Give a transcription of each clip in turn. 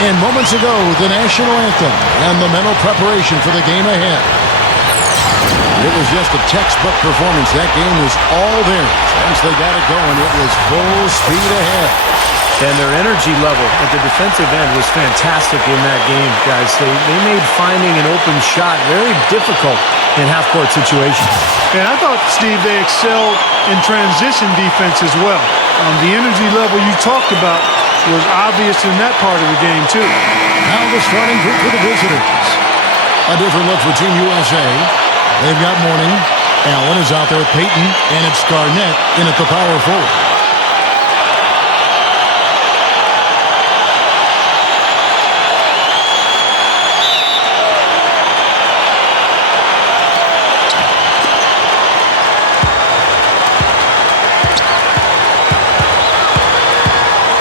And moments ago, the national anthem and the mental preparation for the game ahead. It was just a textbook performance. That game was all theirs. Once they got it going, it was full speed ahead. And their energy level at the defensive end was fantastic in that game, guys. They made finding an open shot very difficult in half-court situations. And I thought, Steve, they excelled in transition defense as well. The energy level you talked about was obvious in that part of the game, too. Now the starting group for the visitors. A different look for Team USA. They've got Mourning. Allen is out there with Payton, and it's Garnett in at the power forward.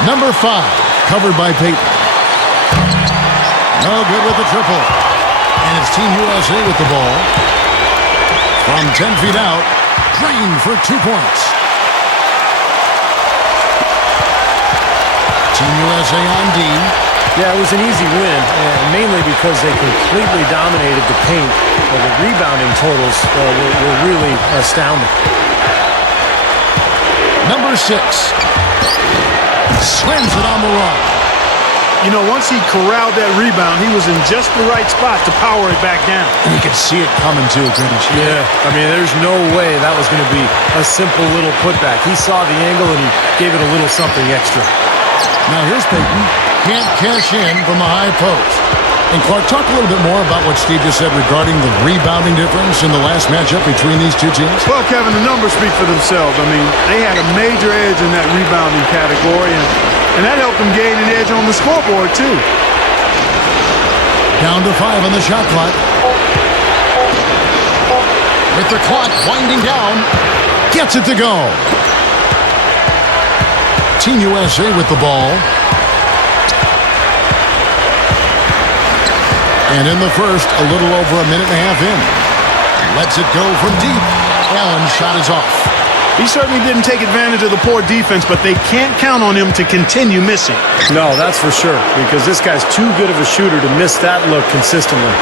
Number 5, covered by Payton. No good with the triple. And it's Team USA with the ball. From 10 feet out, Green for 2 points. Team USA on D. Yeah, it was an easy win, mainly because they completely dominated the paint. The rebounding totals were really astounding. Number 6. Slams it on the run. You know, once he corralled that rebound, he was in just the right spot to power it back down. And you could see it coming, too, couldn't you? Yeah, I mean, there's no way that was going to be a simple little putback. He saw the angle, and he gave it a little something extra. Now here's Payton. Can't cash in from the high post. And Clark, talk a little bit more about what Steve just said regarding the rebounding difference in the last matchup between these two teams. Well, Kevin, the numbers speak for themselves. I mean, they had a major edge in that rebounding category, and that helped them gain an edge on the scoreboard, too. Down to 5 on the shot clock. With the clock winding down, gets it to go. Team USA with the ball. And in the first, a little over a minute and a half in. Lets it go from deep. Allen's shot is off. He certainly didn't take advantage of the poor defense, but they can't count on him to continue missing. No, that's for sure, because this guy's too good of a shooter to miss that look consistently.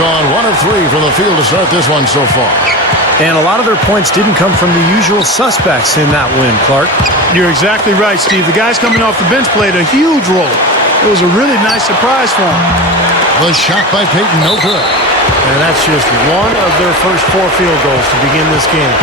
Gone 1 of 3 from the field to start this one so far. And a lot of their points didn't come from the usual suspects in that win, Clark. You're exactly right, Steve. The guys coming off the bench played a huge role. It was a really nice surprise for him. The shot by Payton, no good. And that's just one of their first 4 field goals to begin this game.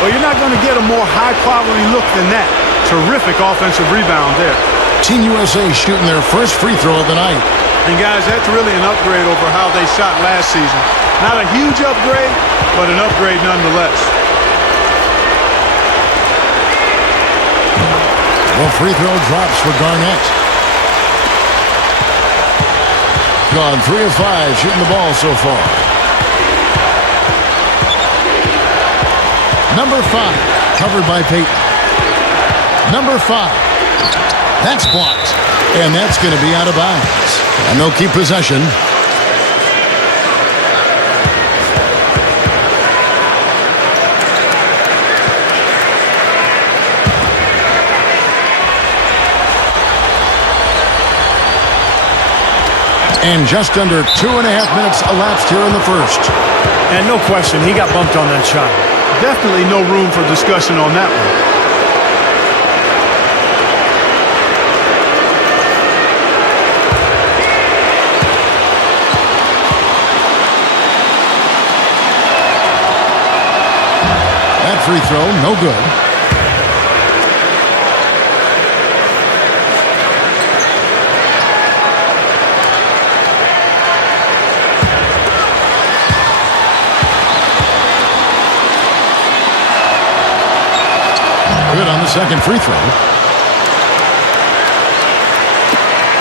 Well, you're not going to get a more high-quality look than that. Terrific offensive rebound there. Team USA shooting their first free throw of the night. And, guys, that's really an upgrade over how they shot last season. Not a huge upgrade, but an upgrade nonetheless. The free throw drops for Garnett. Gone 3 of 5 shooting the ball so far. Number 5, covered by Payton. Number 5. That's blocked. And that's going to be out of bounds. And they'll keep possession. And just under 2.5 minutes elapsed here in the first. And no question, he got bumped on that shot. Definitely no room for discussion on that one. That free throw, no good. Good on the second free throw.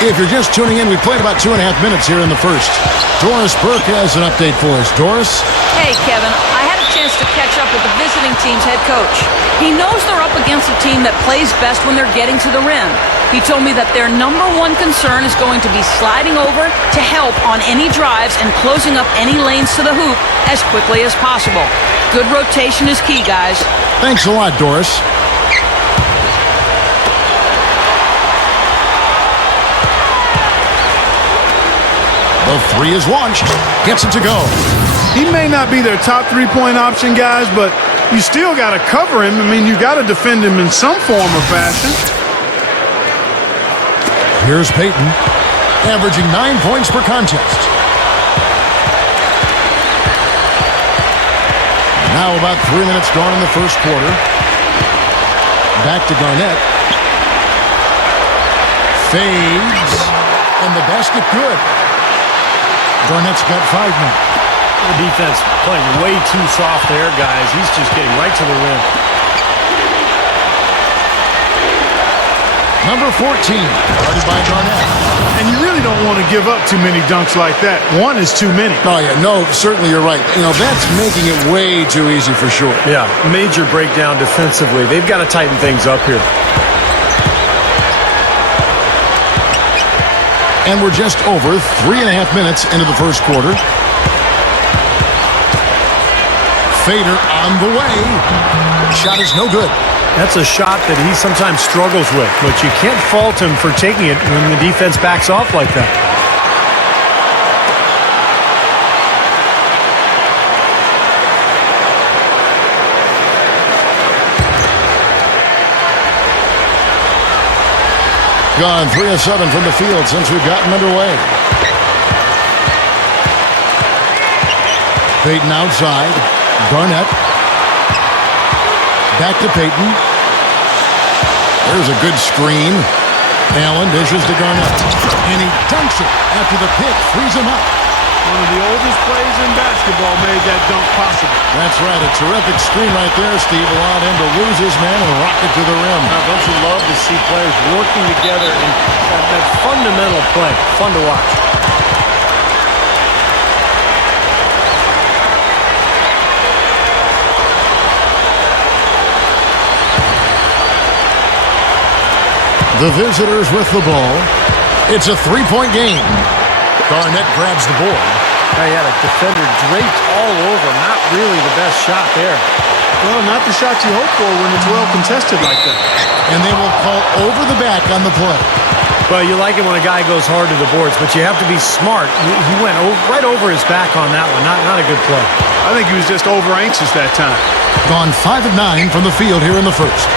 If you're just tuning in, we played about 2.5 minutes here in the first. Doris Burke has an update for us. Doris? Hey, Kevin. I had a chance to catch up with the visiting team's head coach. He knows they're up against a team that plays best when they're getting to the rim. He told me that their number 1 concern is going to be sliding over to help on any drives and closing up any lanes to the hoop as quickly as possible. Good rotation is key, guys. Thanks a lot, Doris. The three is launched. Gets it to go. He may not be their top three-point option, guys, but you still got to cover him. I mean, you got to defend him in some form or fashion. Here's Payton, averaging 9 points per contest. Now about 3 minutes gone in the first quarter. Back to Garnett. Fades. And the basket good. Garnett's got 5 now. The defense playing way too soft there, guys. He's just getting right to the rim. Number 14, guarded by Garnett. And you really don't want to give up too many dunks like that. One is too many. Oh, yeah, no, certainly you're right. You know, that's making it way too easy for sure. Yeah, major breakdown defensively. They've got to tighten things up here. And we're just over 3.5 minutes into the first quarter. Fader on the way. Shot is no good. That's a shot that he sometimes struggles with, but you can't fault him for taking it when the defense backs off like that. Gone 3 of 7 from the field since we've gotten underway. Payton outside. Garnett. Back to Payton. There's a good screen. Allen dishes to Garnett. And he dunks it after the pick frees him up. One of the oldest plays in basketball made that dunk possible. That's right. A terrific screen right there, Steve. Allowed him to lose his man and rock it to the rim. Now, don't you love to see players working together in that fundamental play? Fun to watch. The visitors with the ball. It's a 3-point game. Garnett grabs the board. He had a defender draped all over. Not really the best shot there. Well, not the shot you hope for when it's well contested like that. And they will call over the back on the play. Well, you like it when a guy goes hard to the boards, but you have to be smart. He went right over his back on that one. Not a good play. I think he was just over anxious that time. Gone 5 of 9 from the field here in the first.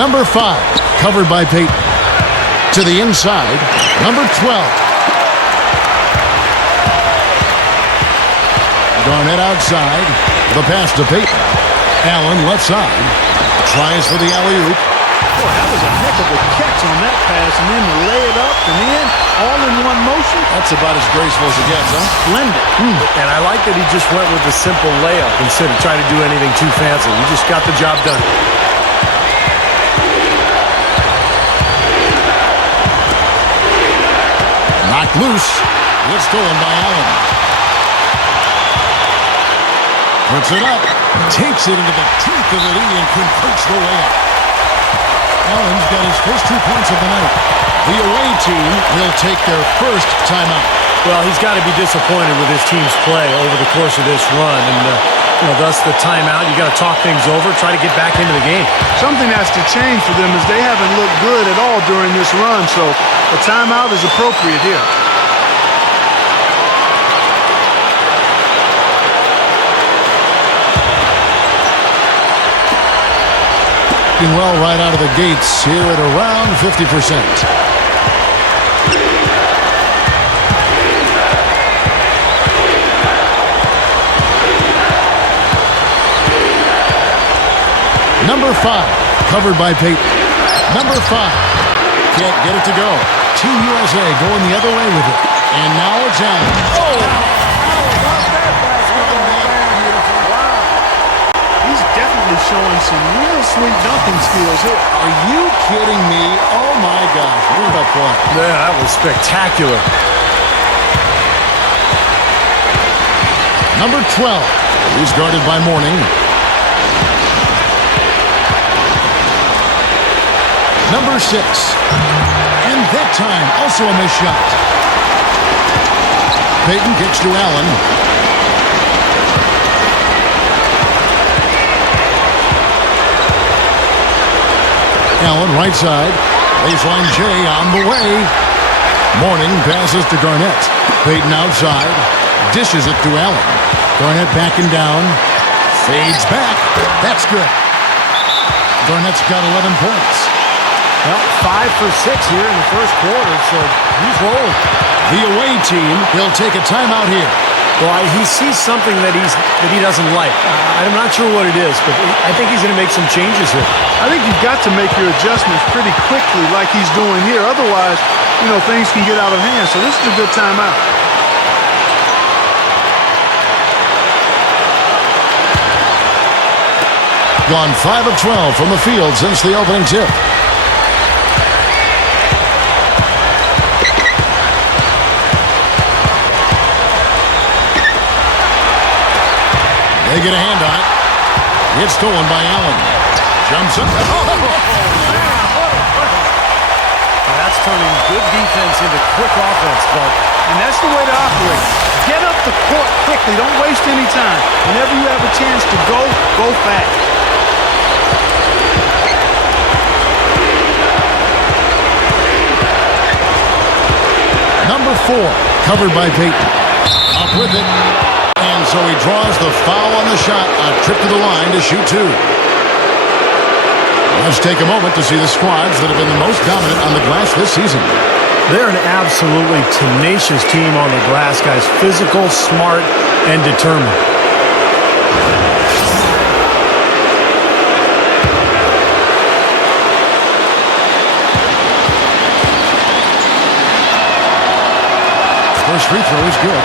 Number 5, covered by Payton. To the inside, number 12. Garnett outside. The pass to Payton. Allen left side. Tries for the alley-oop. Boy, that was a heck of a catch on that pass, and then to lay it up and in, all in one motion. That's about as graceful as it gets, huh? Splendid. And I like that he just went with the simple layup instead of trying to do anything too fancy. He just got the job done. Knocked loose. It's stolen by Allen. Puts it up. Takes it into the teeth of the knee and completes the layup. Allen's got his first 2 points of the night. The away team will take their first timeout. Well, he's got to be disappointed with his team's play over the course of this run. And, thus the timeout. You got to talk things over, try to get back into the game. Something has to change for them as they haven't looked good at all during this run, so a timeout is appropriate here. Well, right out of the gates here at around 50%. Number 5, covered by Payton. Number 5, can't get it to go. Team USA going the other way with it. And now it's Allen. Oh! Showing some real sweet dunking skills here. Are you kidding me? Oh my gosh, what a play. Yeah, that was spectacular. Number 12, he's guarded by Mourning. Number 6, and that time also a missed shot. Payton kicks to Allen. Allen, right side. Baseline J on the way. Mourning passes to Garnett. Payton outside. Dishes it to Allen. Garnett backing down. Fades back. That's good. Garnett's got 11 points. Well, 5 for 6 here in the first quarter, so he's rolling. The away team will take a timeout here. Well, he sees something that he doesn't like. I'm not sure what it is, but I think he's going to make some changes here. I think you've got to make your adjustments pretty quickly like he's doing here. Otherwise, things can get out of hand. So this is a good timeout. Gone 5 of 12 from the field since the opening tip. They get a hand on it. It's stolen by Allen. Jumps it. That's turning good defense into quick offense, Clark. And that's the way to operate. Get up the court quickly. Don't waste any time. Whenever you have a chance to go fast. Number 4, covered by Payton. Up with it. And so he draws the foul on the shot. A trip to the line to shoot 2. Let's take a moment to see the squads that have been the most dominant on the glass this season. They're an absolutely tenacious team on the glass, guys. Physical, smart, and determined. First free throw is good.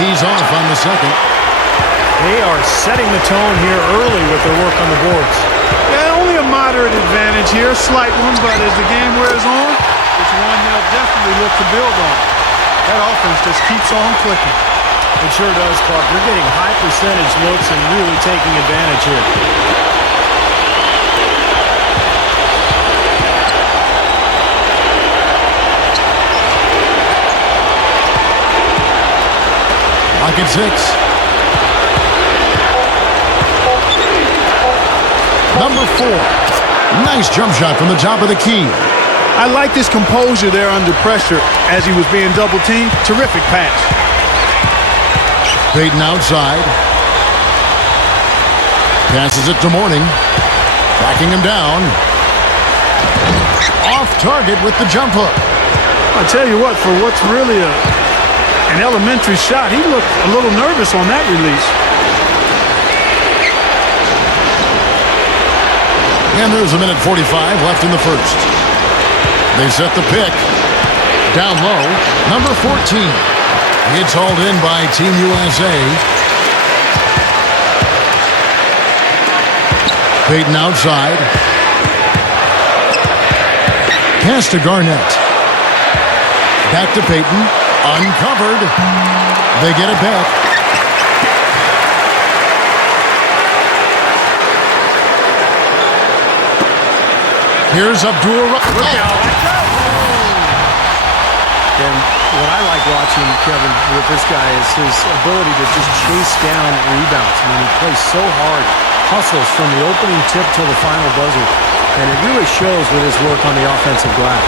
He's off on the second. They are setting the tone here early with their work on the boards. Yeah, only a moderate advantage here, slight one, but as the game wears on, it's one they'll definitely look to build on. That offense just keeps on clicking. It sure does, Clark. They're getting high percentage looks and really taking advantage here. Lock at 6. Number 4. Nice jump shot from the top of the key. I like his composure there under pressure as he was being double-teamed. Terrific pass. Payton outside. Passes it to Mourning. Backing him down. Off target with the jump hook. I'll tell you what, for what's really an elementary shot, he looked a little nervous on that release. And there's a minute 45 left in the first. They set the pick. Down low, number 14. It's hauled in by Team USA. Payton outside. Pass to Garnett. Back to Payton. Uncovered. They get it back. Here's Abdul. And what I like watching, Kevin, with this guy is his ability to just chase down rebounds. I mean, he plays so hard, hustles from the opening tip till the final buzzer, and it really shows with his work on the offensive glass.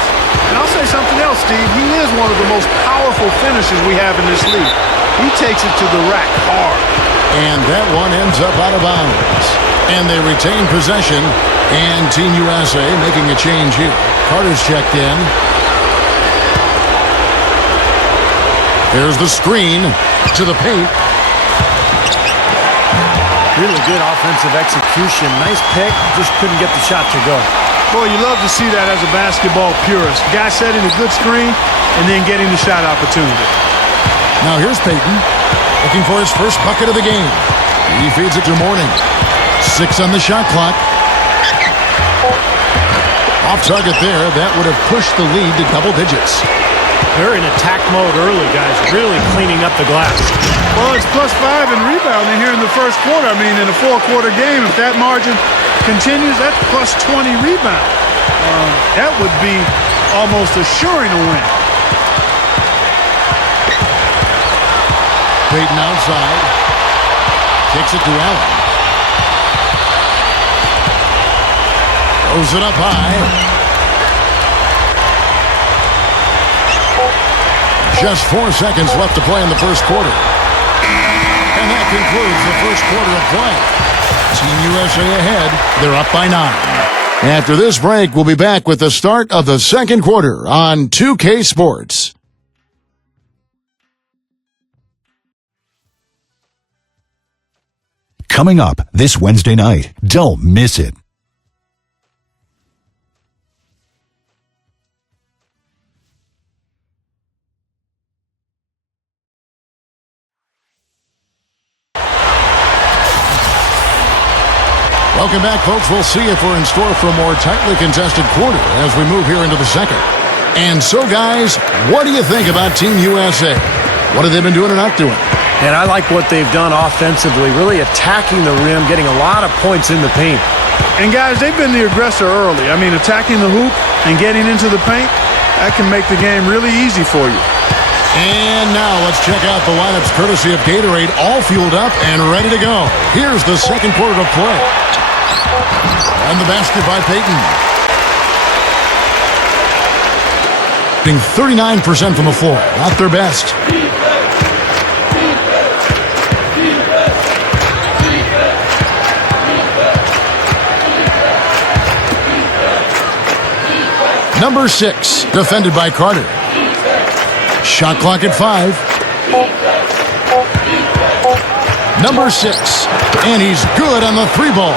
And I'll say something else, Steve. He is one of the most powerful finishers we have in this league. He takes it to the rack hard. And that one ends up out of bounds. And they retain possession, and Team USA making a change here. Carter's checked in. There's the screen to the paint. Really good offensive execution. Nice pick, just couldn't get the shot to go. Boy, you love to see that as a basketball purist. Guy setting a good screen and then getting the shot opportunity. Now here's Payton, looking for his first bucket of the game. He feeds it to Mourning. 6 on the shot clock. Off target there. That would have pushed the lead to double digits. They're in attack mode early, guys, really cleaning up the glass. Well, it's +5 in rebounding here in the first quarter. I mean, in a four-quarter game, if that margin continues, that's +20 rebound. That would be almost assuring a win. Payton outside. Kicks it to Allen. Throws it up high. Just 4 seconds left to play in the first quarter. And that concludes the first quarter of play. Team USA ahead. They're up by 9. After this break, we'll be back with the start of the second quarter on 2K Sports. Coming up this Wednesday night. Don't miss it. Welcome back, folks. We'll see if we're in store for a more tightly contested quarter as we move here into the second. And so, guys, what do you think about Team USA? What have they been doing or not doing? And I like what they've done offensively, really attacking the rim, getting a lot of points in the paint. And, guys, they've been the aggressor early. I mean, attacking the hoop and getting into the paint, that can make the game really easy for you. And now let's check out the lineups courtesy of Gatorade, all fueled up and ready to go. Here's the second quarter of play. And the basket by Payton. Being 39% from the floor. Not their best. Number 6, defended by Carter. Shot clock at 5. Number 6, and he's good on the 3-ball.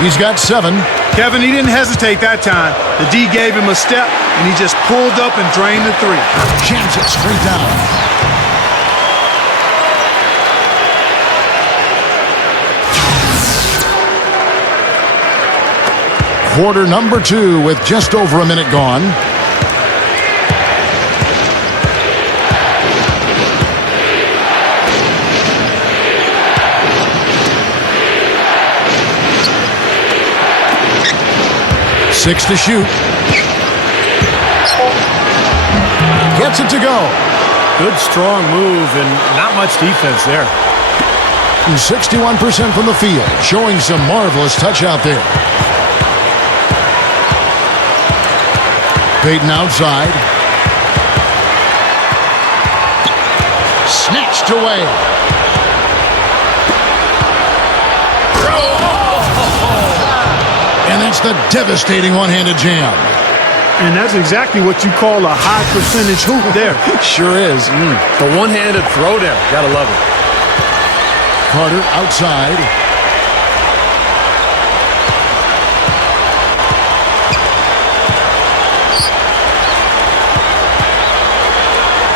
He's got 7. Kevin, he didn't hesitate that time. The D gave him a step, and he just pulled up and drained the 3. Jams it straight down. Quarter number 2 with just over a minute gone. Six to shoot. Gets it to go. Good, strong move, and not much defense there. 61% from the field, showing some marvelous touch out there. Payton outside. Snatched away. And that's the devastating one-handed jam. And that's exactly what you call a high percentage hoop there. Sure is. The one-handed throwdown. Gotta love it. Carter outside.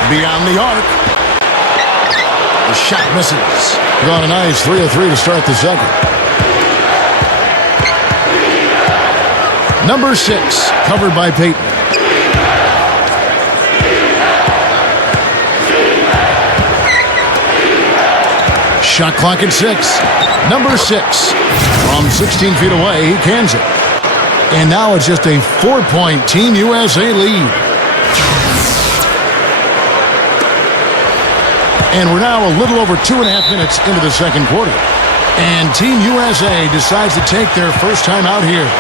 Beyond the arc. The shot misses. Got a nice 3 of 3 to start the second. Number 6, covered by Payton. Shot clock at 6. Number 6, from 16 feet away, he cans it. And now it's just a 4-point Team USA lead. And we're now a little over 2.5 minutes into the second quarter. And Team USA decides to take their first time out here.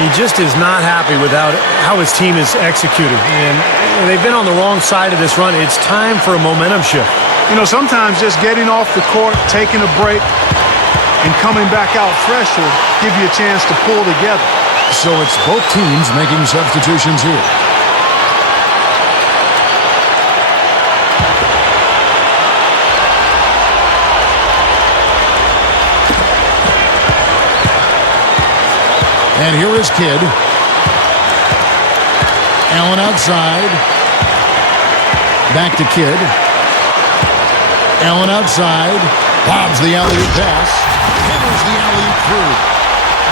He just is not happy with how his team is executing. And they've been on the wrong side of this run. It's time for a momentum shift. You know, sometimes just getting off the court, taking a break, and coming back out fresh will give you a chance to pull together. So it's both teams making substitutions here. And here is Kidd. Allen outside. Back to Kidd. Allen outside. Bobs the alley-oop pass. Hammers the alley-oop through.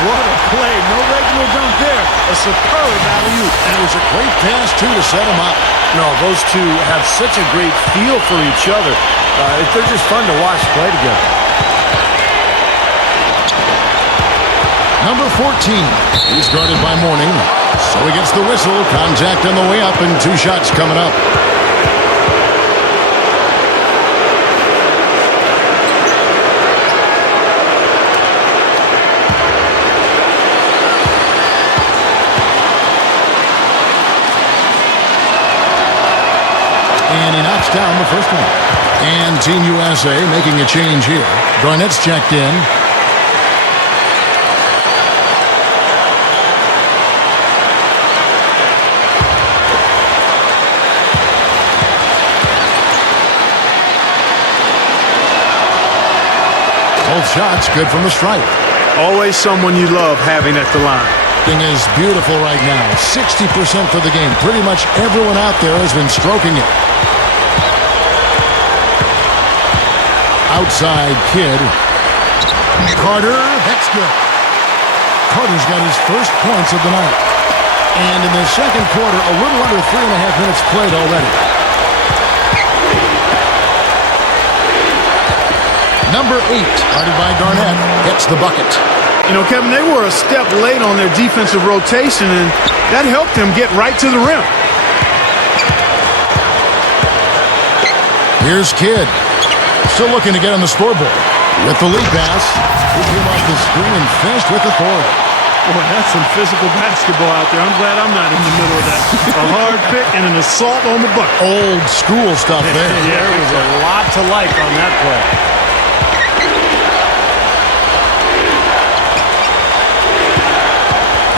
What a play. No regular dunk there. A superb alley-oop. And it was a great pass, too, to set him up. No, those two have such a great feel for each other. They're just fun to watch play together. Number 14. He's guarded by Mourning. So he gets the whistle. Contact on the way up and 2 shots coming up. And he knocks down the first one. And Team USA making a change here. Garnett's checked in. Both shots good from the stripe. Always someone you love having at the line. Thing is beautiful right now. 60% for the game. Pretty much everyone out there has been stroking it. Outside Kidd. Carter, that's good. Carter's got his first points of the night. And in the second quarter, a little under 3.5 minutes played already. Number 8, guarded by Garnett, gets the bucket. You know, Kevin, they were a step late on their defensive rotation, and that helped them get right to the rim. Here's Kidd. Still looking to get on the scoreboard. With the lead pass, he came off the screen and finished with authority. Boy, that's some physical basketball out there. I'm glad I'm not in the middle of that. A hard pick and an assault on the bucket. Old school stuff there. Yeah, there was a lot to like on that play.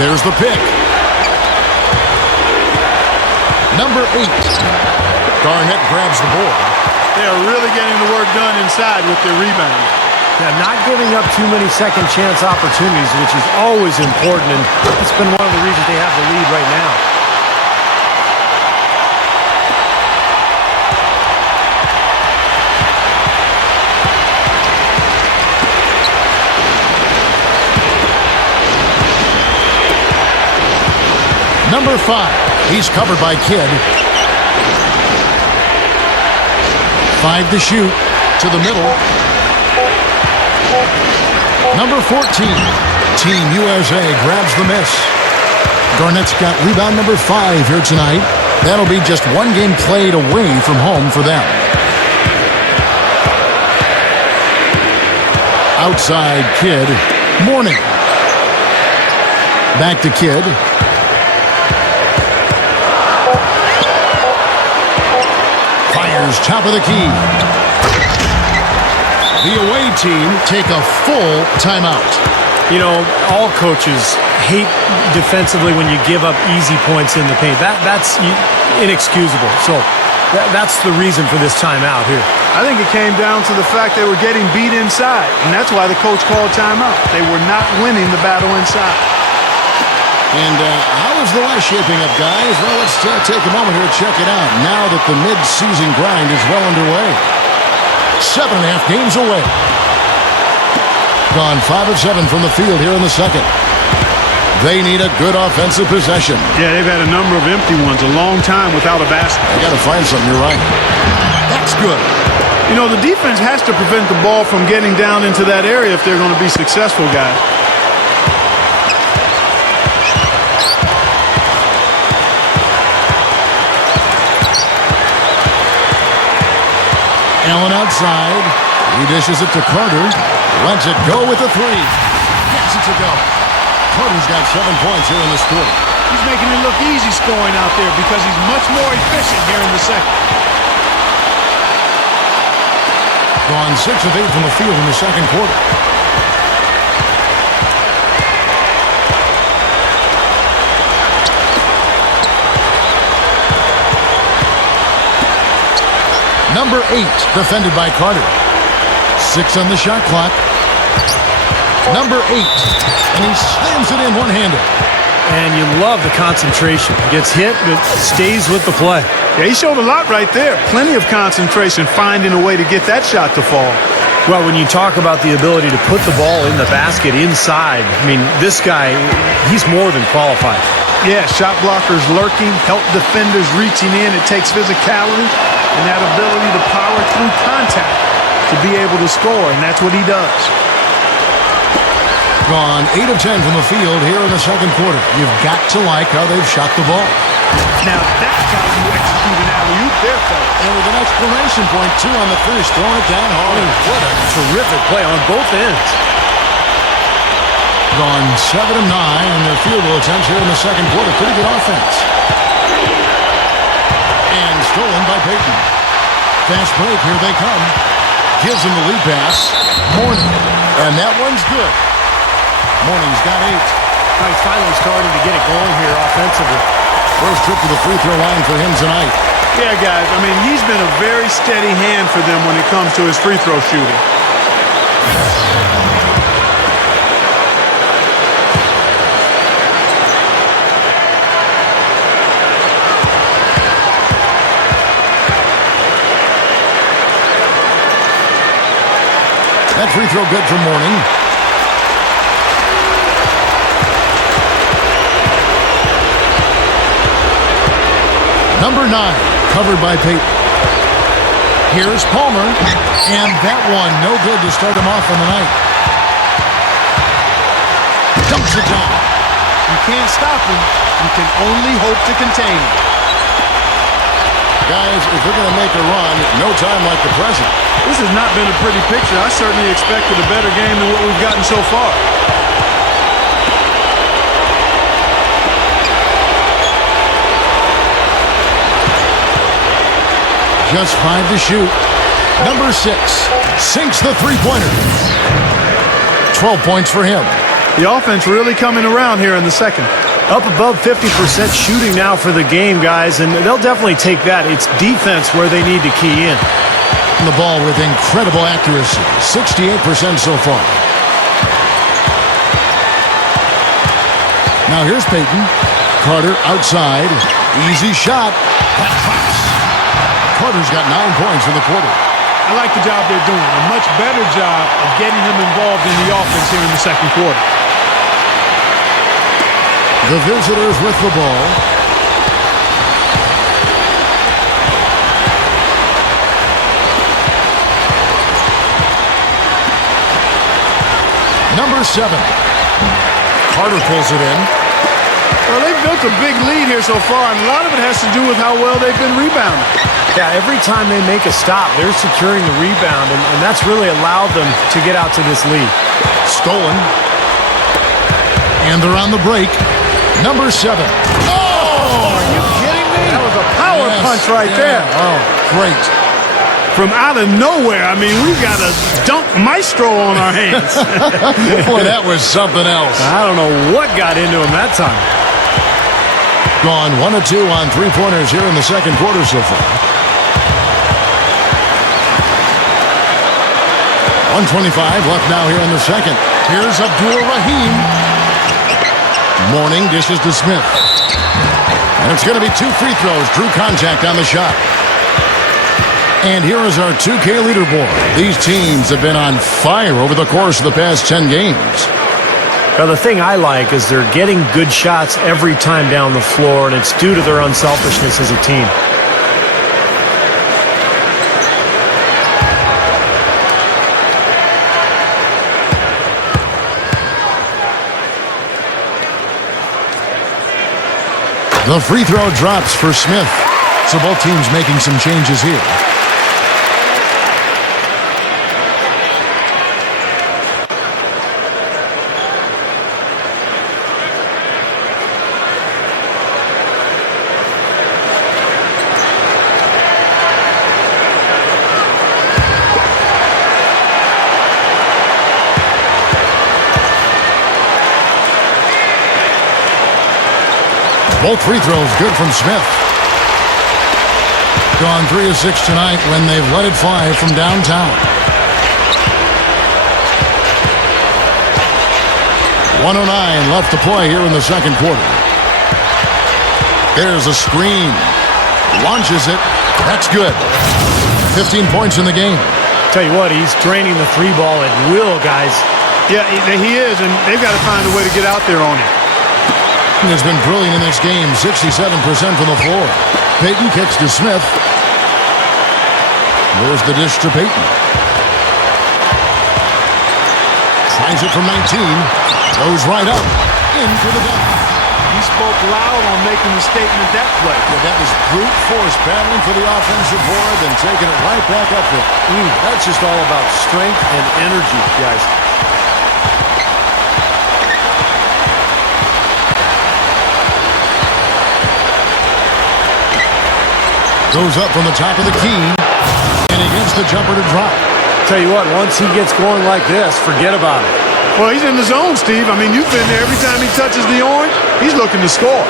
There's the pick. Number 8. Garnett grabs the board. They are really getting the work done inside with their rebound. Yeah, not giving up too many second chance opportunities, which is always important, and it's been one of the reasons they have the lead right now. Number 5. He's covered by Kidd. 5 to shoot. To the middle. Number 14. Team USA grabs the miss. Garnett's got rebound number 5 here tonight. That'll be just one game played away from home for them. Outside Kidd. Mourning. Back to Kidd. Fires top of the key. The away team take a full timeout. You know, all coaches hate defensively when you give up easy points in the paint. That's inexcusable. So that's the reason for this timeout here. I think it came down to the fact they were getting beat inside, and that's why the coach called timeout. They were not winning the battle inside. And how is the West shaping up, guys? Well, let's take a moment here to check it out. Now that the mid-season grind is well underway. 7.5 games away. Gone 5 of 7 from the field here in the second. They need a good offensive possession. Yeah, they've had a number of empty ones, a long time without a basket. They got to find something, you're right. That's good. You know, the defense has to prevent the ball from getting down into that area if they're going to be successful, guys. Allen outside. He dishes it to Carter. Lets it go with the 3. Gets it to go. Carter's got 7 points here in this quarter. He's making it look easy scoring out there because he's much more efficient here in the second. Gone 6 of 8 from the field in the second quarter. Number 8, defended by Carter. 6 on the shot clock. Number 8, and he slams it in one-handed. And you love the concentration. Gets hit, but stays with the play. Yeah, he showed a lot right there. Plenty of concentration, finding a way to get that shot to fall. Well, when you talk about the ability to put the ball in the basket inside, I mean, this guy, he's more than qualified. Yeah, shot blockers lurking, help defenders reaching in. It takes physicality and that ability to power through contact to be able to score, and that's what he does. Gone 8 of 10 from the field here in the second quarter. You've got to like how they've shot the ball. Now that's how you execute an alley-oop there, fellas. And with an exclamation point, too, on the finish, throwing it down hard. What a terrific play on both ends. Gone 7 of 9 in their field goal attempts here in the second quarter. Pretty good offense. And stolen by Payton. Fast break, here they come. Gives him the lead pass. Mourning. And that one's good. Mourning's got 8. He's finally starting to get it going here offensively. First trip to the free throw line for him tonight. Yeah, guys, I mean, he's been a very steady hand for them when it comes to his free throw shooting. That free throw good for Mourning. Number 9, covered by Payton. Here's Palmer, and that one no good to start him off on the night. Dumps it down. You can't stop him. You can only hope to contain him. Guys, if we're going to make a run, no time like the present. This has not been a pretty picture. I certainly expected a better game than what we've gotten so far. Just 5 to shoot. Number 6 sinks the three-pointer. 12 points for him. The offense really coming around here in the second. Up above 50% shooting now for the game, guys, and they'll definitely take that. It's defense where they need to key in. The ball with incredible accuracy. 68% so far. Now here's Payton. Carter outside. Easy shot. That drops. Carter's got 9 points in the quarter. I like the job they're doing. A much better job of getting him involved in the offense here in the second quarter. The visitors with the ball. Number 7. Carter pulls it in. Well, they've built a big lead here so far, and a lot of it has to do with how well they've been rebounding. Yeah, every time they make a stop, they're securing the rebound, and that's really allowed them to get out to this lead. Stolen. And they're on the break. Number 7. Oh! Are you kidding me? That was a power punch right there. Oh, great. From out of nowhere, I mean, we've got a dunk maestro on our hands. Boy, that was something else. I don't know what got into him that time. Gone 1 of 2 on three-pointers here in the second quarter so far. 1:25 left now here in the second. Here's Abdul Rahim. Mourning dishes to Smith. And it's going to be 2 free throws. Drew contact on the shot. And here is our 2K leaderboard. These teams have been on fire over the course of the past 10 games. Now, the thing I like is they're getting good shots every time down the floor, and it's due to their unselfishness as a team. The free throw drops for Smith. So both teams making some changes here. Both free throws good from Smith. Gone 3 of 6 tonight when they've let it fly from downtown. 1:09 left to play here in the second quarter. There's a screen. Launches it. That's good. 15 points in the game. Tell you what, he's draining the three ball at will, guys. Yeah, he is, and they've got to find a way to get out there on him. Has been brilliant in this game, 67% from the floor. Payton kicks to Smith. There's the dish to Payton. Tries it from 19. Goes right up. In for the dunk. He spoke loud on making the statement that play. Yeah, that was brute force battling for the offensive board, then taking it right back up there. That's just all about strength and energy, guys. Goes up from the top of the key, and he gets the jumper to drop. Tell you what, once he gets going like this, forget about it. Well, he's in the zone, Steve. I mean, you've been there. Every time he touches the orange, he's looking to score.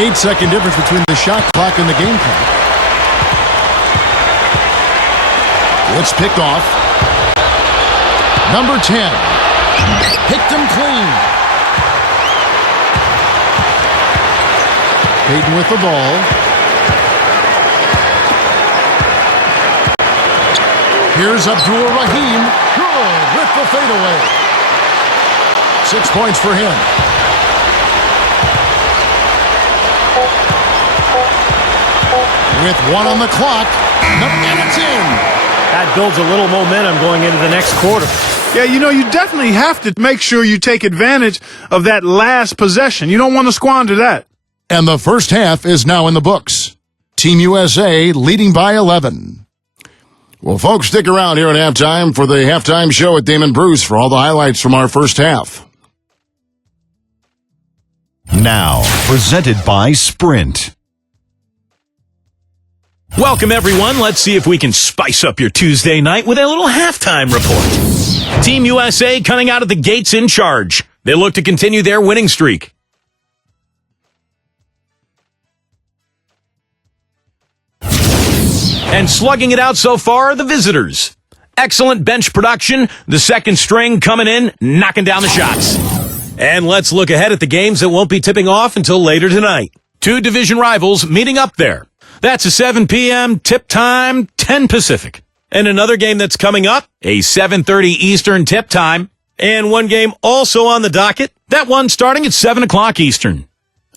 8-second difference between the shot clock and the game clock. It's picked off. Number 10. Picked him clean. Payton with the ball. Here's Abdul Rahim. Good with the fadeaway. 6 points for him. With 1 on the clock. And it's in. That builds a little momentum going into the next quarter. Yeah, you know, you definitely have to make sure you take advantage of that last possession. You don't want to squander that. And the first half is now in the books. Team USA leading by 11. Well, folks, stick around here at halftime for the halftime show with Damon Bruce for all the highlights from our first half. Now, presented by Sprint. Welcome, everyone. Let's see if we can spice up your Tuesday night with a little halftime report. Team USA coming out of the gates in charge. They look to continue their winning streak. And slugging it out so far are the visitors. Excellent bench production. The second string coming in, knocking down the shots. And let's look ahead at the games that won't be tipping off until later tonight. 2 division rivals meeting up there. That's a 7 p.m. tip time, 10 Pacific. And another game that's coming up, a 7:30 Eastern tip time. And one game also on the docket, that one starting at 7 o'clock Eastern.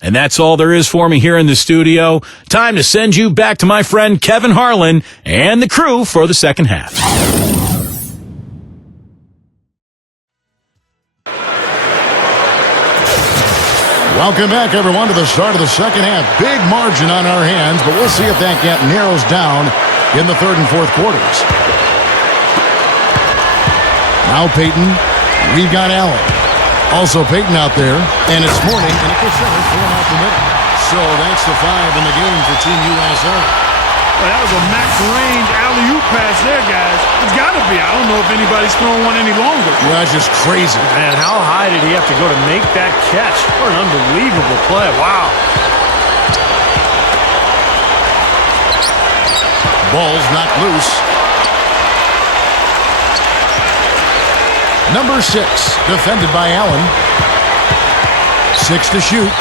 And that's all there is for me here in the studio. Time to send you back to my friend Kevin Harlan and the crew for the second half. Welcome back, everyone, to the start of the second half. Big margin on our hands, but we'll see if that gap narrows down in the third and fourth quarters. Now Payton. We've got Allen. Also Payton out there, and it's Mourning, and it's Cassell pulling out the middle. So that's the 5 in the game for Team USA. Well, that was a max-range alley-oop pass there, guys. It's got to be. I don't know if anybody's throwing one any longer. Well, that's just crazy. Man, how high did he have to go to make that catch? What an unbelievable play. Wow. Ball's knocked loose. Number 6, defended by Allen. 6 to shoot.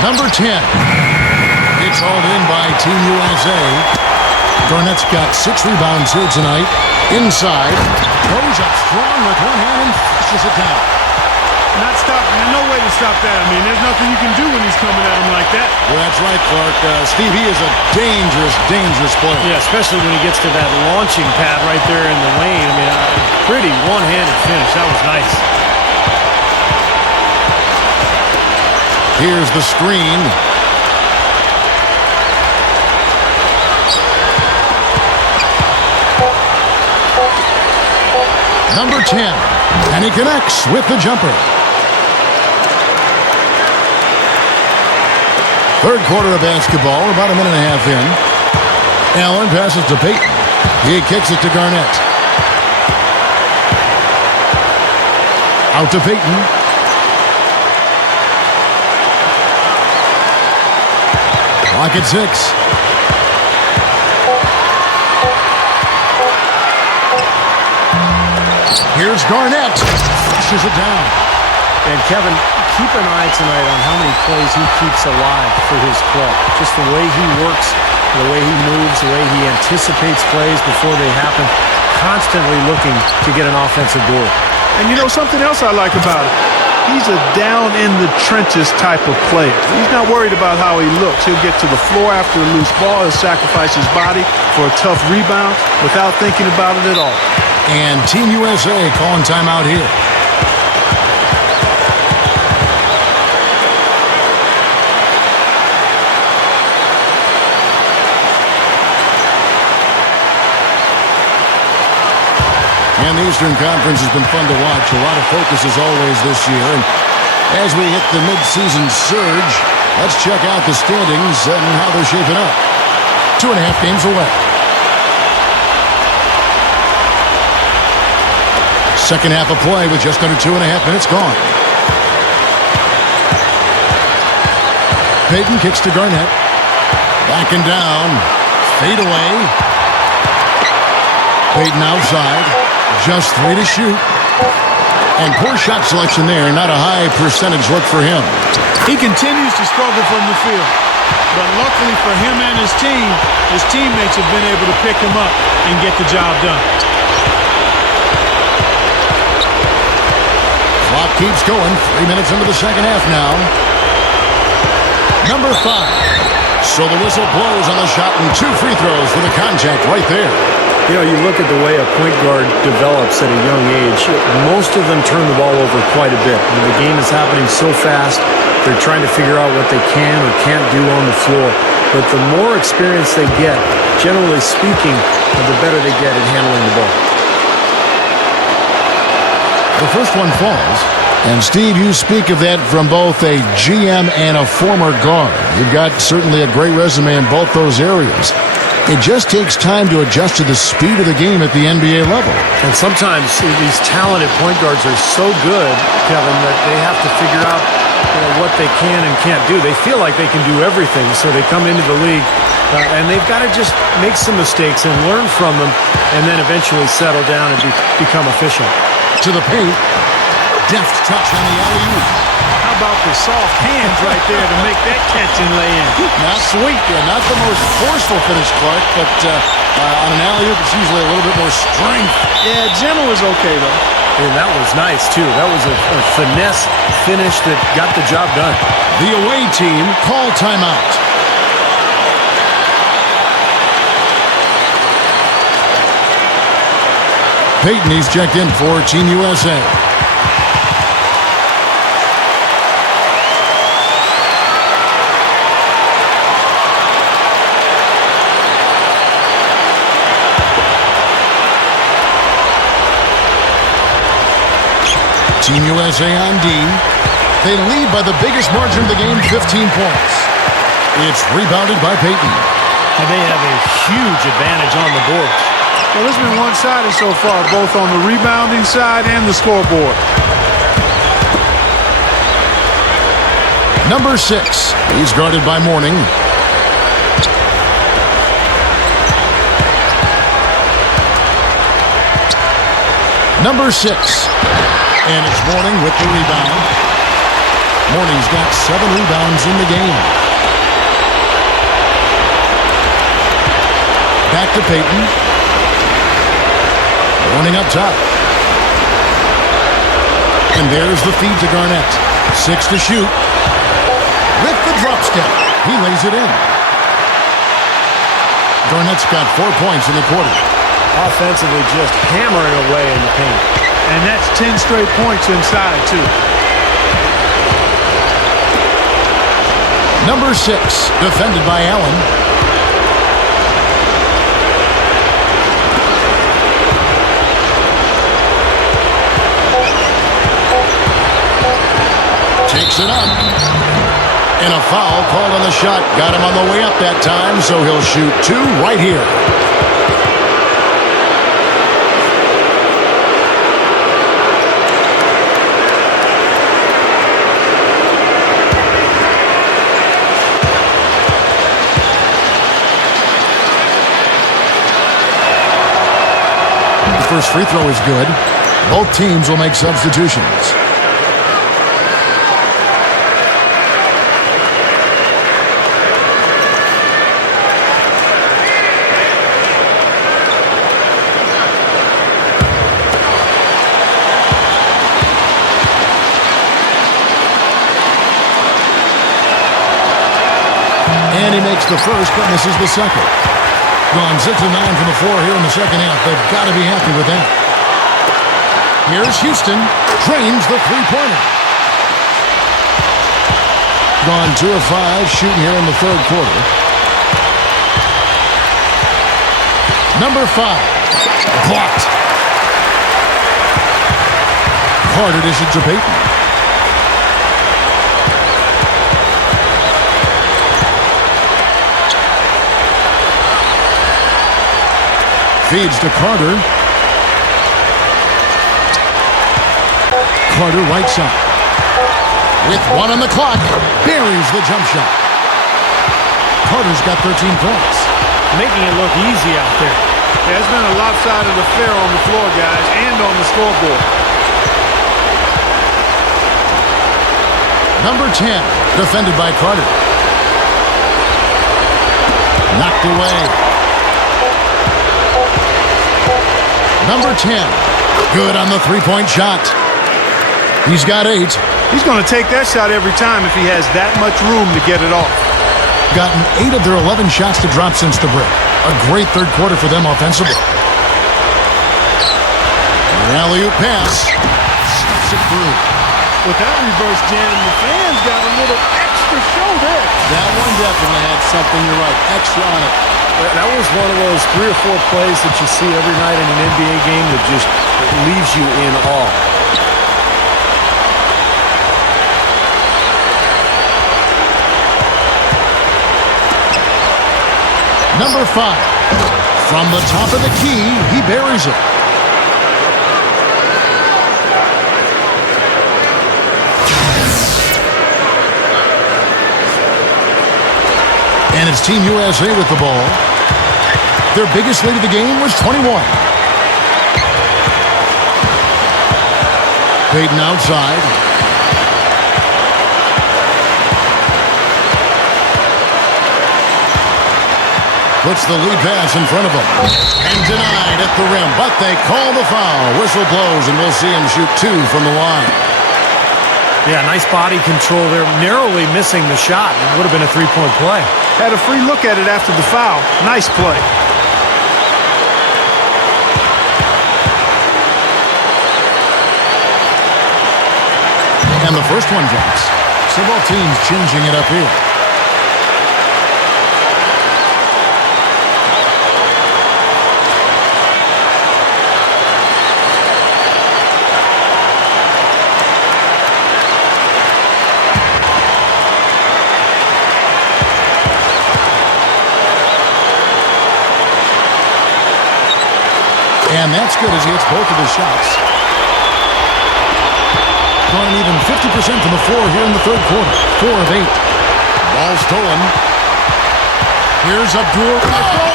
Number 10. It's hauled in by Team USA. Garnett's got 6 rebounds here tonight. Inside. Goes up strong with one hand and flushes it down. Not stopping. There's no way to stop that. I mean, there's nothing you can do when he's coming at him like that. Well, that's right, Clark. Steve, he is a dangerous, dangerous player. Yeah, especially when he gets to that launching pad right there in the lane. I mean, pretty one-handed finish. That was nice. Here's the screen. Number 10. And he connects with the jumper. Third quarter of basketball, about a minute and a half in. Allen passes to Payton. He kicks it to Garnett. Out to Payton. Clock at 6. Here's Garnett. Flushes it down. And Kevin, keep an eye tonight on how many plays he keeps alive for his club. Just the way he works The way he moves, the way he anticipates plays before they happen, constantly looking to get an offensive board. And you know something else I like about it? He's a down-in-the-trenches type of player. He's not worried about how he looks. He'll get to the floor after a loose ball. He'll sacrifice his body for a tough rebound without thinking about it at all. And Team USA calling timeout here. And the Eastern Conference has been fun to watch. A lot of focus as always this year. And as we hit the midseason surge, let's check out the standings and how they're shaping up. 2.5 games away. Second half of play with just under 2.5 minutes gone. Payton kicks to Garnett. Backing down. Fade away. Payton outside. Just 3 to shoot. And poor shot selection there. Not a high percentage look for him. He continues to struggle from the field. But luckily for him and his teammates have been able to pick him up and get the job done. Clock keeps going. 3 minutes into the second half now. Number 5. So the whistle blows on the shot and 2 free throws for the contact right there. You know, you look at the way a point guard develops at a young age, most of them turn the ball over quite a bit. When the game is happening so fast, they're trying to figure out what they can or can't do on the floor. But the more experience they get, generally speaking, the better they get at handling the ball. The first one falls. And Steve, you speak of that from both a GM and a former guard. You've got certainly a great resume in both those areas. It just takes time to adjust to the speed of the game at the NBA level. And sometimes these talented point guards are so good, Kevin, that they have to figure out what they can and can't do. They feel like they can do everything, so they come into the league and they've got to just make some mistakes and learn from them and then eventually settle down and become efficient. To the paint. Deft touch on the alley-oop. How about the soft hands right there to make that catch and lay in? Not sweet. Yeah, not the most forceful finish, Clark, but on an alley-oop, it's usually a little bit more strength. Yeah, gentle is okay, though. And that was nice, too. That was a finesse finish that got the job done. The away team call timeout. Payton, he's checked in for Team USA. Team USA on D. They lead by the biggest margin of the game, 15 points. It's rebounded by Payton. And they have a huge advantage on the boards. Well, it's been one-sided so far, both on the rebounding side and the scoreboard. Number 6. He's guarded by Mourning. Number 6. And it's Mourning with the rebound. Mourning's got 7 rebounds in the game. Back to Payton. Mourning up top. And there's the feed to Garnett. 6 to shoot. With the drop step, he lays it in. Garnett's got 4 points in the quarter. Offensively just hammering away in the paint. And that's 10 straight points inside, too. Number 6, defended by Allen. Takes it up. And a foul called on the shot. Got him on the way up that time, so he'll shoot 2 right here. The first free throw is good. Both teams will make substitutions. He makes the first, but misses the second. Gone 6 of 9 from the floor here in the second half. They've got to be happy with that. Here's Houston. Drains the three-pointer. Gone 2 of 5 shooting here in the third quarter. Number 5. Blocked. Carter dishes to Payton. Feeds to Carter. Carter right side. With 1 on the clock. Buries the jump shot. Carter's got 13 points. Making it look easy out there. Yeah, it's been a lopsided affair on the floor, guys, and on the scoreboard. Number 10, defended by Carter. Knocked away. Number 10, good on the three-point shot. He's got 8. He's going to take that shot every time if he has that much room to get it off. Gotten 8 of their 11 shots to drop since the break. A great third quarter for them offensively. Alley-oop pass. Stuffs it through. With that reverse jam, the fans got a little extra show there. That one definitely had something, you're right, extra on it. That was one of those 3 or 4 plays that you see every night in an NBA game that just leaves you in awe. Number 5. From the top of the key, he buries it. And it's Team USA with the ball. Their biggest lead of the game was 21. Payton outside. Puts the lead pass in front of him. And denied at the rim. But they call the foul. Whistle blows, and we'll see him shoot 2 from the line. Yeah, nice body control there. Narrowly missing the shot. It would have been a 3-point play. Had a free look at it after the foul. Nice play. And the first one drops. So both teams changing it up here. And that's good as he hits both of his shots. Going even 50% from the floor here in the third quarter. 4 of 8. Ball stolen. Here's Abdul. Oh,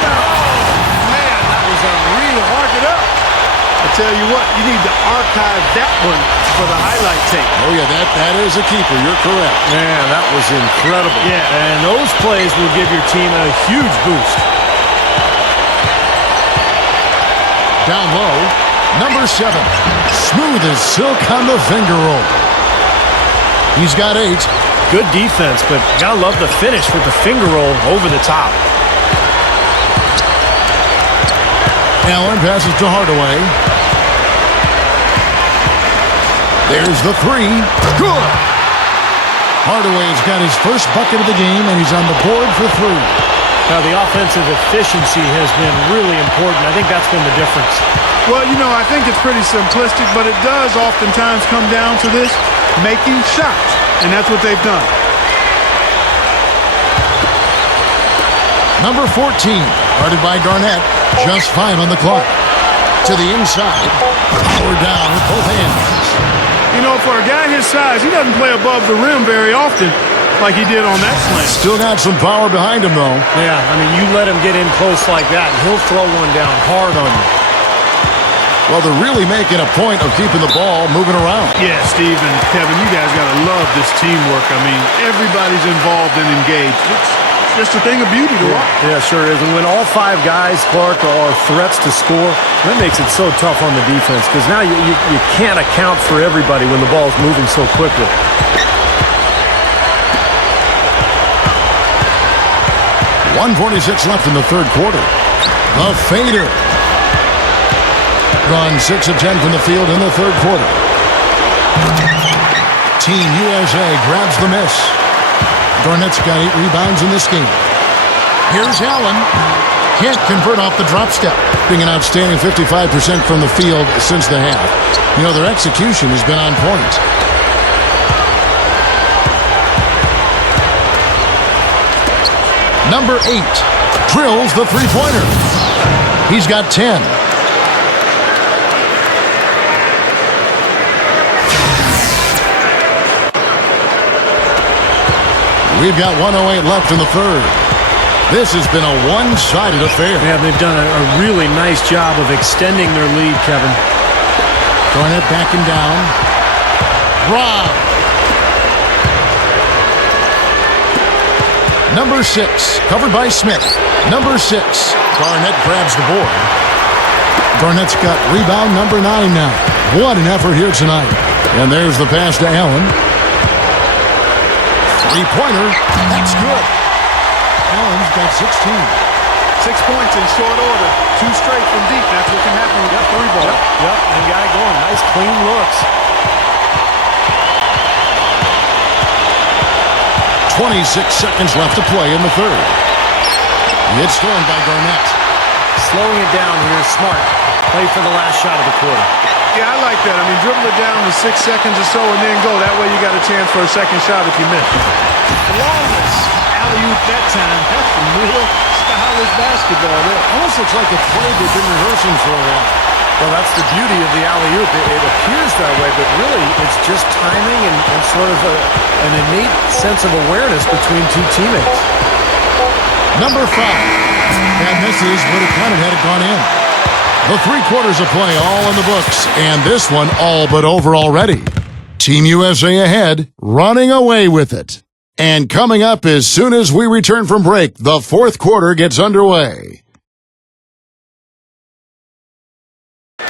man, that was unreal. Mark it up. I tell you what, you need to archive that one for the highlight tape. Oh, yeah, that is a keeper. You're correct. Man, that was incredible. Yeah, and those plays will give your team a huge boost. Down low, number 7. Smooth as silk on the finger roll. He's got 8. Good defense, but you gotta love the finish with the finger roll over the top. Allen passes to Hardaway. There's the 3. Good! Hardaway's got his first bucket of the game, and he's on the board for 3. Now, the offensive efficiency has been really important. I think that's been the difference. Well, you know, I think it's pretty simplistic, but it does oftentimes come down to this, making shots, and that's what they've done. Number 14, guarded by Garnett, just 5 on the clock. To the inside, power down with both hands. You know, for a guy his size, he doesn't play above the rim very often like he did on that slam. Still got some power behind him, though. Yeah, I mean, you let him get in close like that, and he'll throw one down hard on you. Well, they're really making a point of keeping the ball moving around. Yeah, Steve and Kevin, you guys got to love this teamwork. I mean, everybody's involved and engaged. It's just a thing of beauty to watch. Yeah, sure is. And when all 5 guys, Clark, are threats to score, that makes it so tough on the defense because now you can't account for everybody when the ball's moving so quickly. 1:46 left in the third quarter. The fader. Gone 6 of 10 from the field in the third quarter. Team USA grabs the miss. Garnett's got 8 rebounds in this game. Here's Allen. Can't convert off the drop step. Being an outstanding 55% from the field since the half. You know, their execution has been on point. Number 8 drills the three-pointer. He's got 10. We've got 1:08 left in the third. This has been a one-sided affair. Yeah, they've done a really nice job of extending their lead, Kevin. Garnett backing down. Rob. Number 6, covered by Smith. Number 6, Garnett grabs the board. Garnett's got rebound number 9 now. What an effort here tonight. And there's the pass to Allen. Three-pointer. That's good. Allen's got 16. 6 points in short order. 2 straight from deep. That's what can happen with that 3-ball. Yep, and got it going. Nice, clean looks. 26 seconds left to play in the third. It's thrown by Garnett. Slowing it down here is smart. Play for the last shot of the quarter. Yeah, I like that. I mean, dribble it down to 6 seconds or so and then go. That way you got a chance for a second shot if you miss. Flawless alley-oop that time. That's some real stylish basketball there. Almost looks like a play they've been rehearsing for a while. Well, that's the beauty of the alley-oop. It appears that way, but really it's just timing and sort of an innate sense of awareness between two teammates. Number 5. And this is what it kind of had it gone in. The 3 quarters of play all in the books, and this one all but over already. Team USA ahead, running away with it. And coming up as soon as we return from break, the 4th quarter gets underway.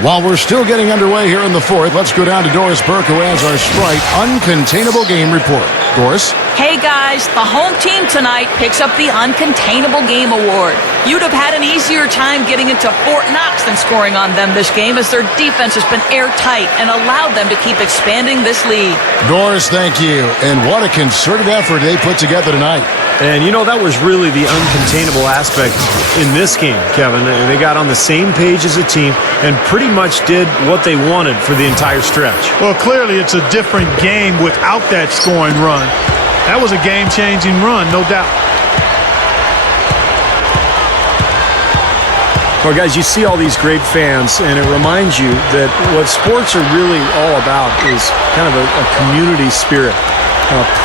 While we're still getting underway here in the 4th, let's go down to Doris Burke, who has our Sprite Uncontainable Game Report. Doris? Hey guys, the home team tonight picks up the Uncontainable Game Award. You'd have had an easier time getting into Fort Knox than scoring on them this game, as their defense has been airtight and allowed them to keep expanding this lead. Doris, thank you. And what a concerted effort they put together tonight. And, you know, that was really the uncontainable aspect in this game, Kevin. They got on the same page as a team and pretty much did what they wanted for the entire stretch. Well, clearly it's a different game without that scoring run. That was a game-changing run, no doubt. Well, guys, you see all these great fans, and it reminds you that what sports are really all about is kind of a community spirit.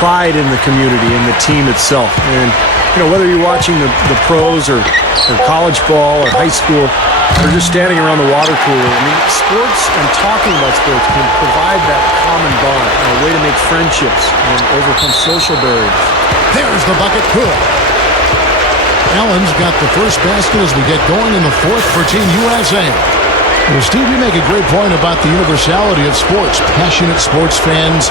Pride in the community and the team itself. And, you know, whether you're watching the pros or college ball or high school or just standing around the water cooler, I mean, sports and talking about sports can provide that common bond, a way to make friendships and overcome social barriers. There's the bucket. Good. Allen's got the first basket as we get going in the 4th for Team USA. Well, Steve, you make a great point about the universality of sports. Passionate sports fans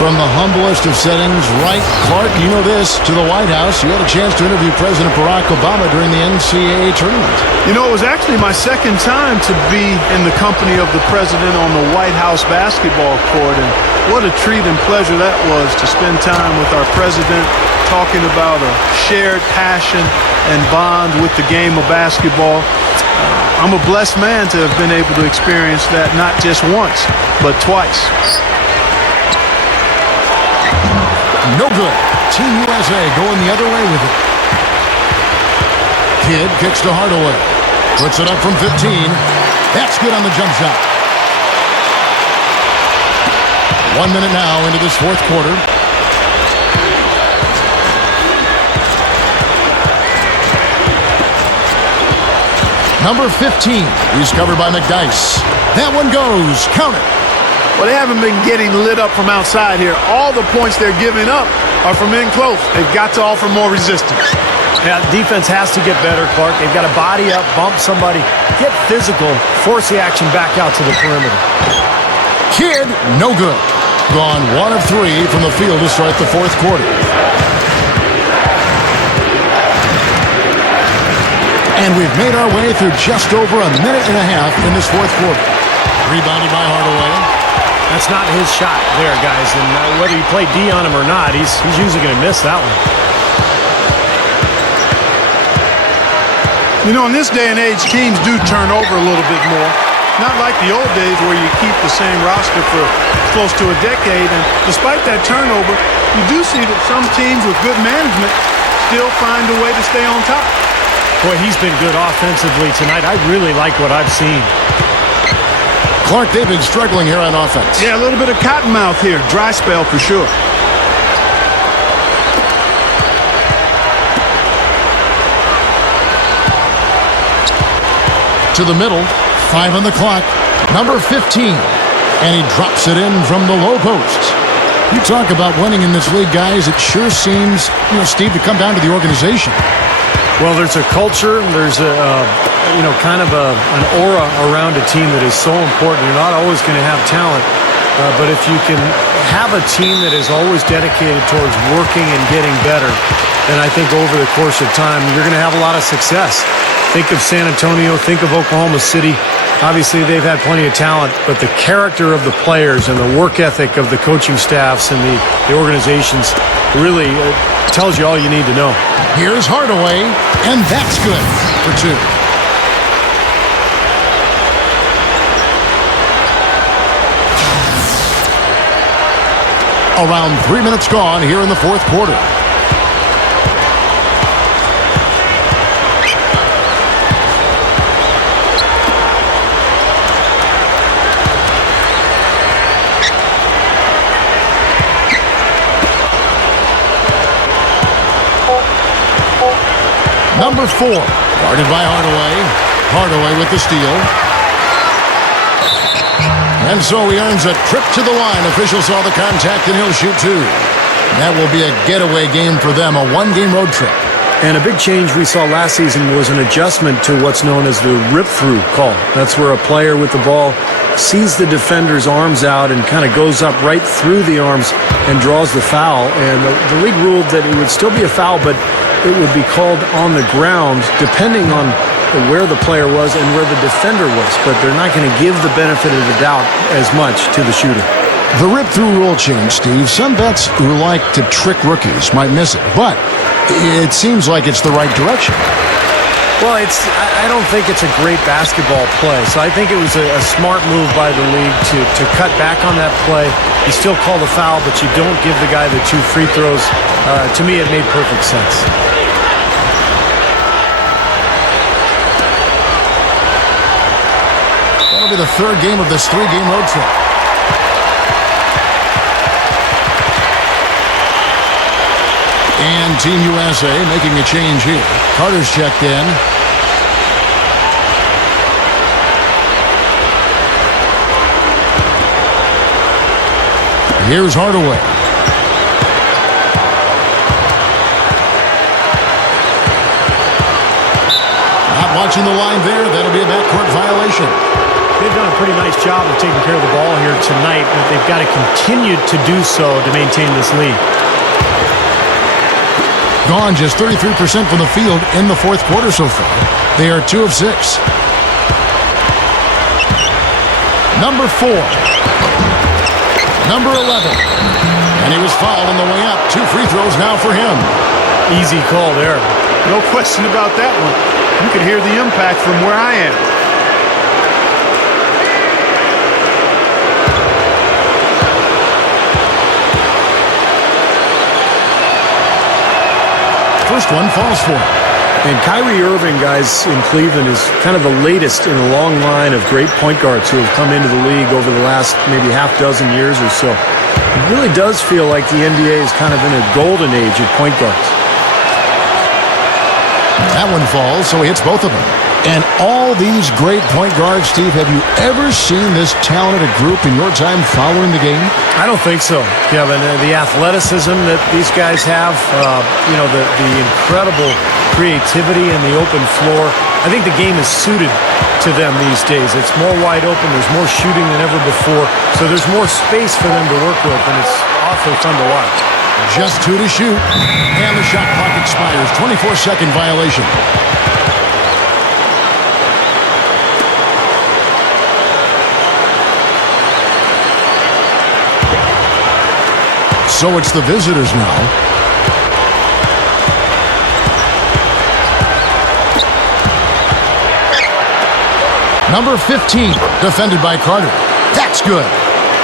from the humblest of settings, right? Clark, you know this, to the White House. You had a chance to interview President Barack Obama during the NCAA tournament. You know, it was actually my second time to be in the company of the president on the White House basketball court, and what a treat and pleasure that was to spend time with our president talking about a shared passion and bond with the game of basketball. I'm a blessed man to have been able to experience that not just once, but twice. No good. Team USA going the other way with it. Kidd kicks to Hardaway. Puts it up from 15. That's good on the jump shot. 1 minute now into this 4th quarter. Number 15. He's covered by McDyess. That one goes. Count it. Well, they haven't been getting lit up from outside here. All the points they're giving up are from in close. They've got to offer more resistance. Yeah, defense has to get better, Clark. They've got to body up, bump somebody, get physical, force the action back out to the perimeter. Kidd, no good. Gone 1 of 3 from the field to start the 4th quarter. And we've made our way through just over a minute and a half in this fourth quarter. Rebounded by Hardaway. That's not his shot there, guys. And whether you play D on him or not, he's usually going to miss that one. You know, in this day and age, teams do turn over a little bit more. Not like the old days where you keep the same roster for close to a decade. And despite that turnover, you do see that some teams with good management still find a way to stay on top. Boy, he's been good offensively tonight. I really like what I've seen. Clark, they've been struggling here on offense. Yeah, a little bit of cottonmouth here. Dry spell for sure. To the middle, 5 on the clock, number 15. And he drops it in from the low post. You talk about winning in this league, guys. It sure seems, Steve, to come down to the organization. Well, there's a culture, there's kind of an aura around a team that is so important. You're not always going to have talent, but if you can have a team that is always dedicated towards working and getting better, then I think over the course of time, you're going to have a lot of success. Think of San Antonio, think of Oklahoma City. Obviously, they've had plenty of talent, but the character of the players and the work ethic of the coaching staffs and the organizations really tells you all you need to know. Here's Hardaway, and that's good for 2. Around 3 minutes gone here in the fourth quarter. Number 4, guarded by Hardaway. Hardaway with the steal. And so he earns a trip to the line. Official saw the contact, and he'll shoot 2. That will be a getaway game for them, a 1-game road trip. And a big change we saw last season was an adjustment to what's known as the rip-through call. That's where a player with the ball sees the defender's arms out and kind of goes up right through the arms and draws the foul. And the league ruled that it would still be a foul, but it would be called on the ground depending on where the player was and where the defender was. But they're not going to give the benefit of the doubt as much to the shooter. The rip-through rule change, Steve. Some vets who like to trick rookies might miss it, but it seems like it's the right direction. Well, I don't think it's a great basketball play, so I think it was a smart move by the league to cut back on that play. You still call the foul, but you don't give the guy the 2 free throws. To me, it made perfect sense. That'll be the 3rd game of this 3-game road trip. And Team USA making a change here. Carter's checked in. Here's Hardaway. Not watching the line there. That'll be a backcourt violation. They've done a pretty nice job of taking care of the ball here tonight, but they've got to continue to do so to maintain this lead. Gone just 33% from the field in the fourth quarter so far. They are 2 of 6. Number 4. Number 11. And he was fouled on the way up. 2 free throws now for him. Easy call there. No question about that one. You could hear the impact from where I am. First one falls for him. And Kyrie Irving, guys, in Cleveland is kind of the latest in a long line of great point guards who have come into the league over the last maybe half dozen years or so. It really does feel like the NBA is kind of in a golden age of point guards. That one falls, so he hits both of them. And all these great point guards, Steve, have you ever seen this talented group in your time following the game? I don't think so, Kevin. The athleticism that these guys have, the incredible creativity and the open floor. I think the game is suited to them these days. It's more wide open. There's more shooting than ever before. So there's more space for them to work with, and it's awfully fun to watch. Just 2 to shoot. And the shot clock expires. 24-second violation. So it's the visitors now. Number 15, defended by Carter. That's good.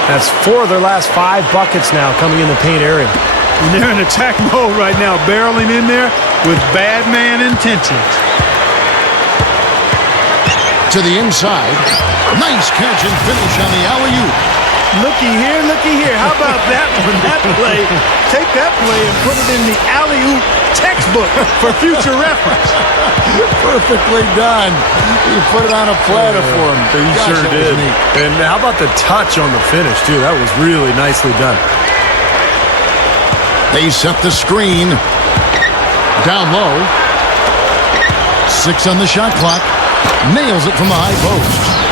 That's 4 of their last 5 buckets now coming in the paint area. And they're in attack mode right now, barreling in there with bad man intentions. To the inside. Nice catch and finish on the alley-oop. Looky here. How about that one? That play. Take that play and put it in the alley-oop textbook for future reference. Perfectly done. He put it on a platter for him. He Gosh, sure that was did. neat. And how about the touch on the finish, too? That was really nicely done. They set the screen. Down low. 6 on the shot clock. Nails it from the high post.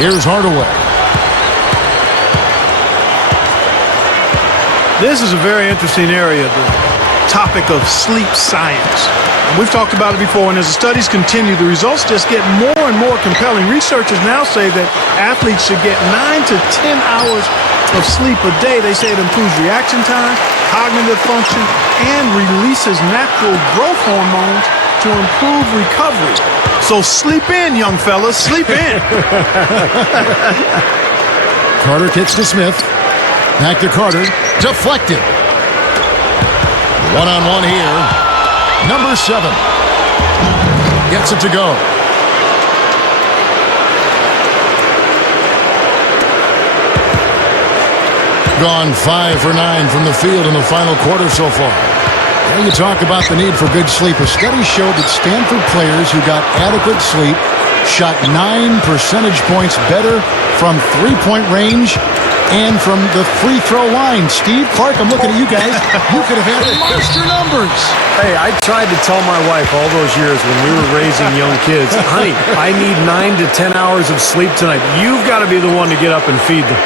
Here's Hardaway. This is a very interesting area, the topic of sleep science. We've talked about it before, and as the studies continue, the results just get more and more compelling. Researchers now say that athletes should get 9 to 10 hours of sleep a day. They say it improves reaction time, cognitive function, and releases natural growth hormones to improve recovery. So sleep in, young fellas, sleep in. Carter kicks to Smith. Back to Carter. Deflected. One-on-one here. Number 7. Gets it to go. Gone 5 for 9 from the field in the final quarter so far. Well, you talk about the need for good sleep. A study showed that Stanford players who got adequate sleep shot 9 percentage points better from three-point range and from the free throw line. Steve, Clark, I'm looking at you guys. You could have had monster numbers. Hey, I tried to tell my wife all those years when we were raising young kids, honey, I need 9 to 10 hours of sleep tonight. You've got to be the one to get up and feed them.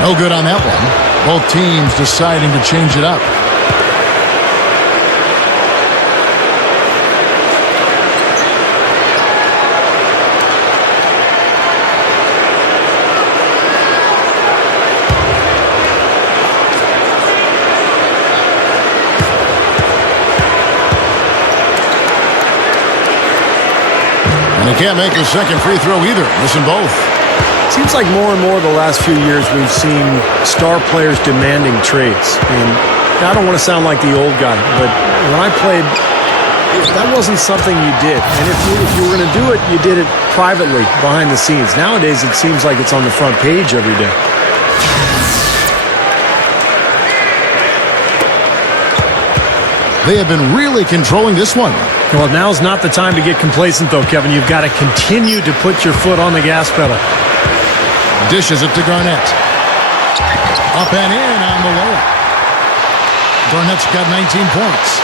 No good on that one. Both teams deciding to change it up. And he can't make the second free throw either. Missing both. Seems like more and more the last few years we've seen star players demanding trades. And I don't want to sound like the old guy, but when I played, that wasn't something you did. And if you were going to do it, you did it privately, behind the scenes. Nowadays, it seems like it's on the front page every day. They have been really controlling this one. Well, now's not the time to get complacent, though, Kevin. You've got to continue to put your foot on the gas pedal. Dishes it to Garnett. Up and in on the layup. Garnett's got 19 points.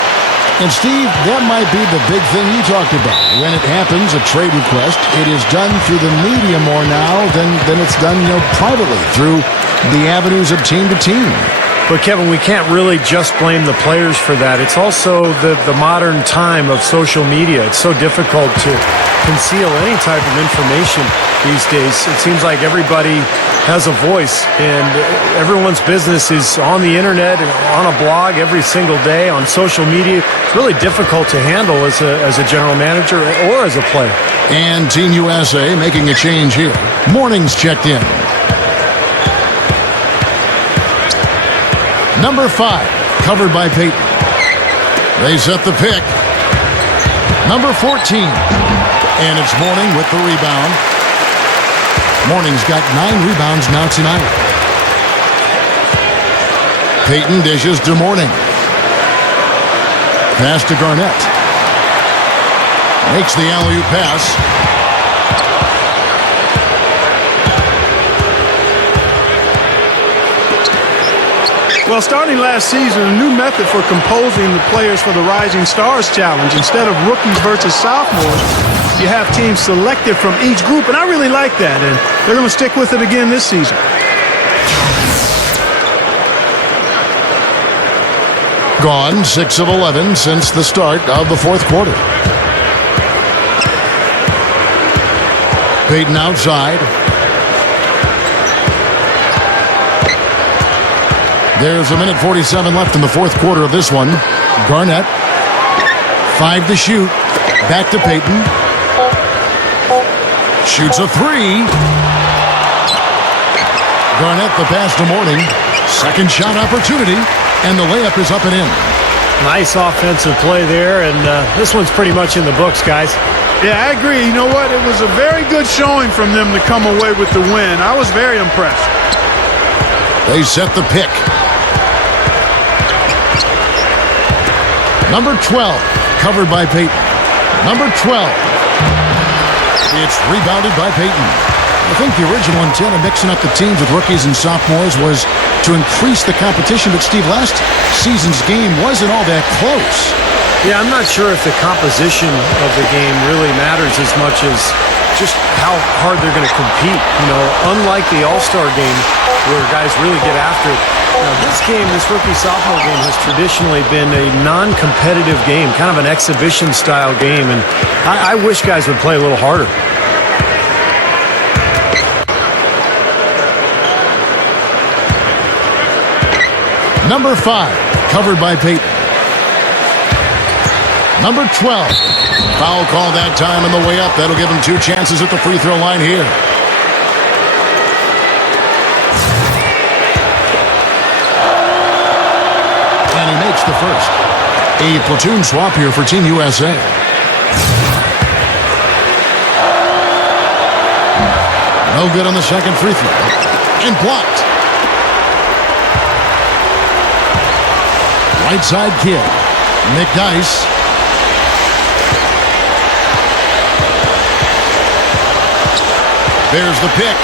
And Steve, that might be the big thing you talked about. When it happens, a trade request, it is done through the media more now than it's done, privately through the avenues of team to team. But, Kevin, we can't really just blame the players for that. It's also the modern time of social media. It's so difficult to conceal any type of information these days. It seems like everybody has a voice, and everyone's business is on the internet, on a blog every single day, on social media. It's really difficult to handle as a general manager or as a player. And Team USA making a change here. Mornings checked in. Number 5, covered by Peyton. They set the pick. Number 14. And it's Mourning with the rebound. Mourning's got 9 rebounds now tonight. Peyton dishes to Mourning. Pass to Garnett. Makes the alley-oop pass. Well, starting last season, a new method for composing the players for the Rising Stars Challenge. Instead of rookies versus sophomores, you have teams selected from each group, and I really like that, and they're going to stick with it again this season. Gone 6 of 11 since the start of the fourth quarter. Peyton outside. There's a minute 47 left in the fourth quarter of this one. Garnett, 5 to shoot. Back to Peyton. Shoots a 3. Garnett the pass to Mourning. Second shot opportunity, and the layup is up and in. Nice offensive play there, and this one's pretty much in the books, guys. Yeah, I agree. You know what? It was a very good showing from them to come away with the win. I was very impressed. They set the pick. Number 12, covered by Peyton. Number 12. It's rebounded by Peyton. I think the original intent of mixing up the teams with rookies and sophomores was to increase the competition, but Steve, last season's game wasn't all that close. Yeah, I'm not sure if the composition of the game really matters as much as just how hard they're going to compete. You know, unlike the All-Star game where guys really get after it. Now, this game, this rookie-sophomore game, has traditionally been a non-competitive game, kind of an exhibition-style game, and I wish guys would play a little harder. Number 5, covered by Peyton. Number 12. Foul call that time on the way up. That'll give him 2 chances at the free throw line here. And he makes the first. A platoon swap here for Team USA. No good on the second free throw. And blocked. Right side kid. Nick Dice. There's the pick.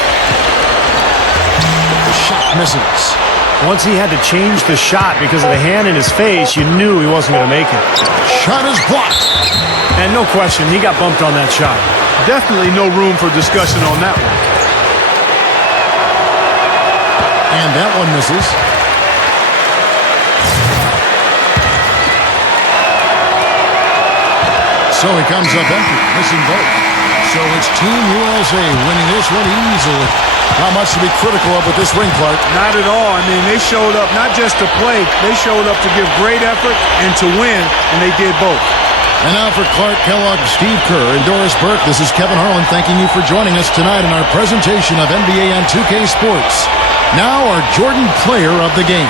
The shot misses. Once he had to change the shot because of the hand in his face, you knew he wasn't going to make it. Shot is blocked. And no question, he got bumped on that shot. Definitely no room for discussion on that one. And that one misses. So he comes up empty, missing both. So it's Team USA winning this one easily. Not much to be critical of with this ring, Clark. Not at all. I mean, they showed up not just to play, they showed up to give great effort and to win, and they did both. And now for Clark Kellogg, Steve Kerr, and Doris Burke, this is Kevin Harlan thanking you for joining us tonight in our presentation of NBA and 2K Sports. Now our Jordan Player of the Game.